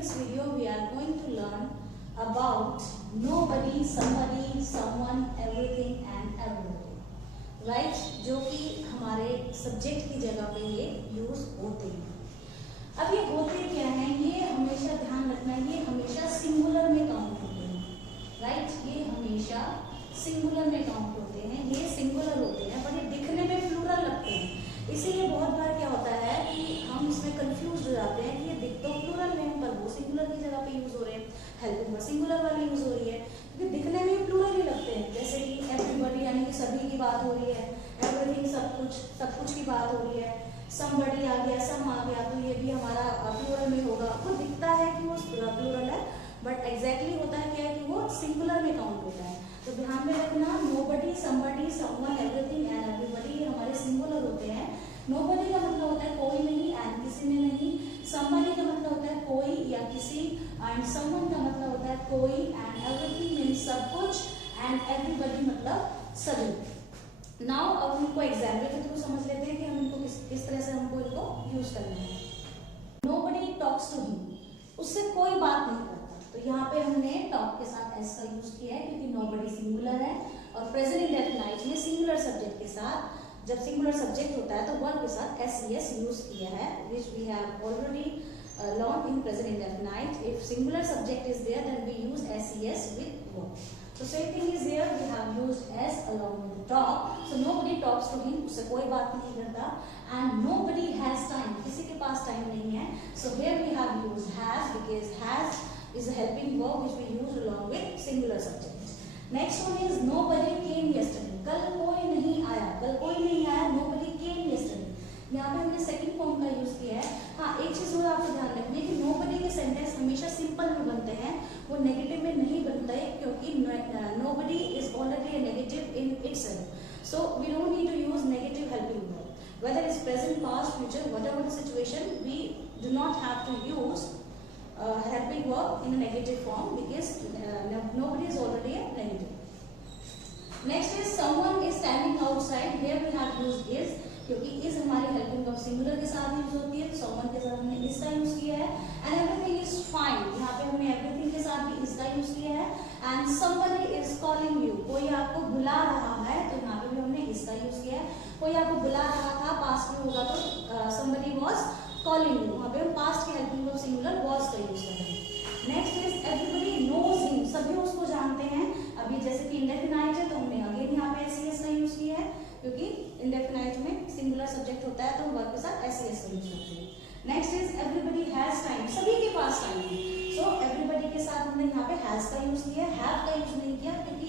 this video we are going to learn about nobody, somebody, someone, everything and everybody. Right? जो कि हमारे subject की जगह पे ये यूज होते हैं. अब ये होते क्या हैं, ये हमेशा ध्यान रखना, ये हमेशा सिंगुलर में काउंट होते हैं. राइट? ये हमेशा सिंगुलर में काउंट होते हैं, ये सिंगुलर होते हैं, पर ये दिखने में प्लूरल लगते हैं. इसीलिए बहुत बार क्या होता है कि हम इसमें कंफ्यूज हो जाते हैं कि ये दिख तो प्लूरल में पर वो सिंगुलर की जगह पे यूज हो रहे हैं, हेल्पिंग वर्ब सिंगुलर वाली यूज हो रही है, क्योंकि दिखने में प्लूरल ही लगते हैं. जैसे कि एवरीबॉडी यानी कि सभी की बात हो रही है, एवरीथिंग सब कुछ की बात हो रही है, समबडी आ गया, सम आ गया, तो ये भी हमारा प्लूरल में होगा. वो दिखता है कि वो प्लूरल है, बट एग्जैक्टली होता है क्या है कि वो सिंगुलर में काउंट होता है. तो ध्यान में रखना, nobody, somebody, someone, everything and everybody हमारे सिंगुलर होते हैं. नोबडी का मतलब होता है कोई नहीं एंड किसी में नहीं. समबडी का मतलब होता है कोई या किसी, एंड समवन का मतलब होता है कोई, एंड एवरीथिंग मींस सब कुछ, एंड एवरीबॉडी मतलब सभी. नाउ अब उनको एग्जाम्पल के थ्रू समझ लेते हैं कि हम इनको किस तरह से हमको इनको यूज करना है. नोबडी टॉक्स टू हिम, उससे कोई बात नहीं करता. तो यहाँ पे हमने टॉक के साथ एस का यूज किया है क्योंकि नोबडी सिंगुलर है, और प्रेजेंट इंडेफिनाइट में सिंगुलर सब्जेक्ट के साथ, जब सिंगुलर सब्जेक्ट होता है तो वर्ब के साथ एस यूज किया है, which we have already learned in present indefinite. If singular subject is there, then we use ses with verb. So same thing is here, we have used s along with talk. So nobody talks to him, उससे कोई बात नहीं करता, and nobody has time, किसी के पास time नहीं है. So here we have used has because has is a helping verb which we use along with singular subject. Next one is nobody came yesterday. कल कोई नहीं आया, कल कोई नहीं आया, nobody came yesterday. यहाँ पे हमने सेकंड फॉर्म का यूज किया है. हाँ, एक चीज और आपको ध्यान रखनी है कि नोबडी के सेंटेंस हमेशा सिंपल में बनते हैं, वो नेगेटिव में नहीं बनते, क्योंकि nobody is already a negative in itself. So we don't need to use negative helping verb, whether is present, past, future, whatever the situation, we do not have to use helping verb in a negative form because nobody is already a negative. Next is someone is standing outside. Here we have used is, क्योंकि is हमारी helping verb singular के साथ use होती है, तो someone के साथ हमने is का यूज किया है. And everything is fine, यहाँ पे हमने everything के साथ भी is का यूज किया है. And somebody is calling you, कोई आपको बुला रहा है, तो यहाँ पे भी हमने is का यूज किया है. कोई आपको बुला रहा था, पास्ट में होगा तो somebody was calling you, वहाँ पे हम पास्ट के हेल्पिंग वर्ब सिंगुलर was का यूज कर रहे हैं. Next is everybody knows him, सभी उसको जानते हैं. अभी जैसे कि इंडेफिनाइट है तो हमने अगेन यहाँ पे एस का यूज किया है, क्योंकि इंडेफिनाइट में सिंगुलर सब्जेक्ट होता है तो हम वर्ब के साथ एस का यूज करते हैं. Next is everybody has time, सभी के पास टाइम है. सो एवरीबॉडी के साथ हमने यहाँ पे हैज का यूज किया है, हैव का यूज नहीं किया, क्योंकि